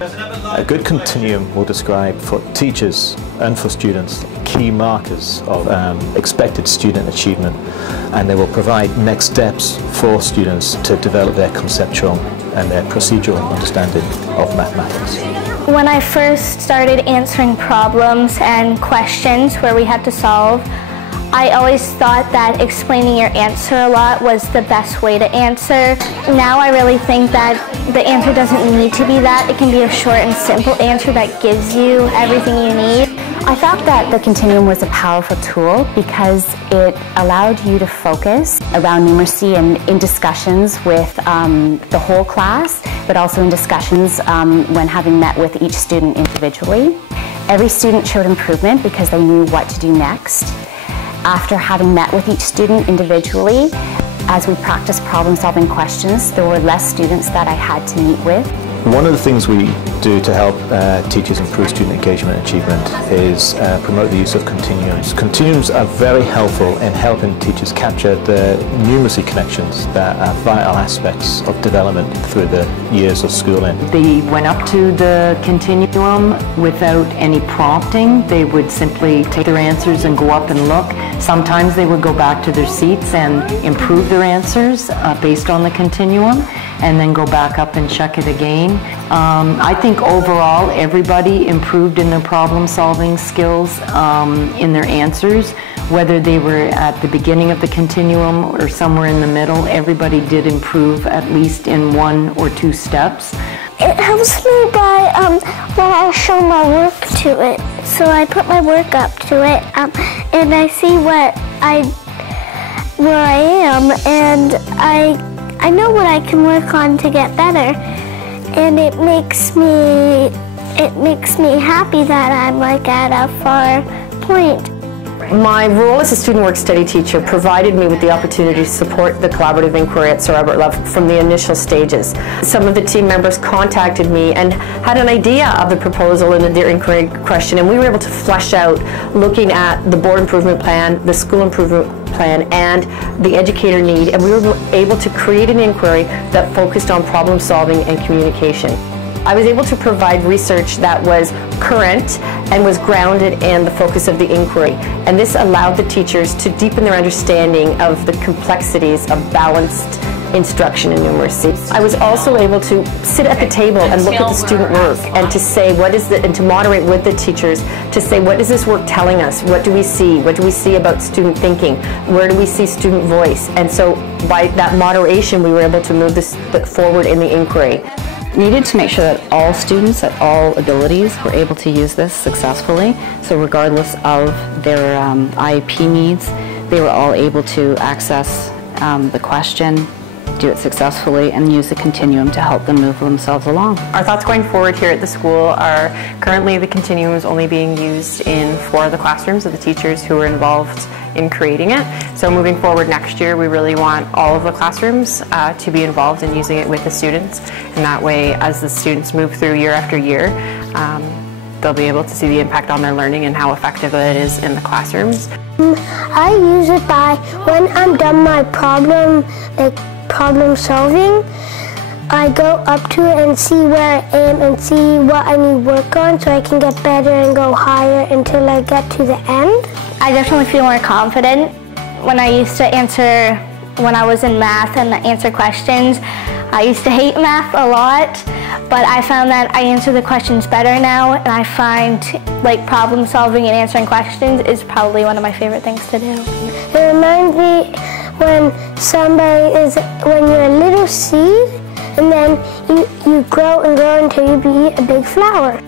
A good continuum will describe for teachers and for students key markers of expected student achievement, and they will provide next steps for students to develop their conceptual and their procedural understanding of mathematics. When I first started answering problems and questions where we had to solve, I always thought that explaining your answer a lot was the best way to answer. Now I really think that the answer doesn't need to be that. It can be a short and simple answer that gives you everything you need. I thought that the Continuum was a powerful tool because it allowed you to focus around numeracy and in discussions with the whole class, but also in discussions when having met with each student individually. Every student showed improvement because they knew what to do next. After having met with each student individually, as we practiced problem-solving questions, there were less students that I had to meet with. One of the things we do to help teachers improve student engagement and achievement is promote the use of continuums. Continuums are very helpful in helping teachers capture the numeracy connections that are vital aspects of development through the years of schooling. They went up to the continuum without any prompting. They would simply take their answers and go up and look. Sometimes they would go back to their seats and improve their answers based on the continuum, and then go back up and check it again. I think overall everybody improved in their problem-solving skills in their answers. Whether they were at the beginning of the continuum or somewhere in the middle, everybody did improve at least in 1 or 2 steps. It helps me by when I show my work to it. So I put my work up to it and I see where I am, and I know what I can work on to get better, and it makes me happy that I'm like at a far point. My role as a student work study teacher provided me with the opportunity to support the collaborative inquiry at Sir Robert Love from the initial stages. Some of the team members contacted me and had an idea of the proposal and their inquiry question, and we were able to flesh out looking at the board improvement plan, the school improvement plan, and the educator need, and we were able to create an inquiry that focused on problem solving and communication. I was able to provide research that was current and was grounded in the focus of the inquiry, and this allowed the teachers to deepen their understanding of the complexities of balanced instruction in numeracy. I was also able to sit at the table and look at the student work and to say and to moderate with the teachers to say, what is this work telling us? What do we see? What do we see about student thinking? Where do we see student voice? And so by that moderation, we were able to move this forward in the inquiry. Needed to make sure that all students at all abilities were able to use this successfully. So regardless of their IEP needs, they were all able to access the question, do it successfully, and use the continuum to help them move themselves along. Our thoughts going forward here at the school are currently the continuum is only being used in 4 of the classrooms of the teachers who were involved in creating it. So moving forward next year, we really want all of the classrooms to be involved in using it with the students, and that way as the students move through year after year, they'll be able to see the impact on their learning and how effective it is in the classrooms. I use it by when I'm done my problem solving, I go up to it and see where I am and see what I need work on so I can get better and go higher until I get to the end. I definitely feel more confident. When I used to answer, when I was in math and answer questions, I used to hate math a lot, but I found that I answer the questions better now, and I find like problem solving and answering questions is probably one of my favorite things to do. It reminds me when you're a little seed, and then you grow and grow until you be a big flower.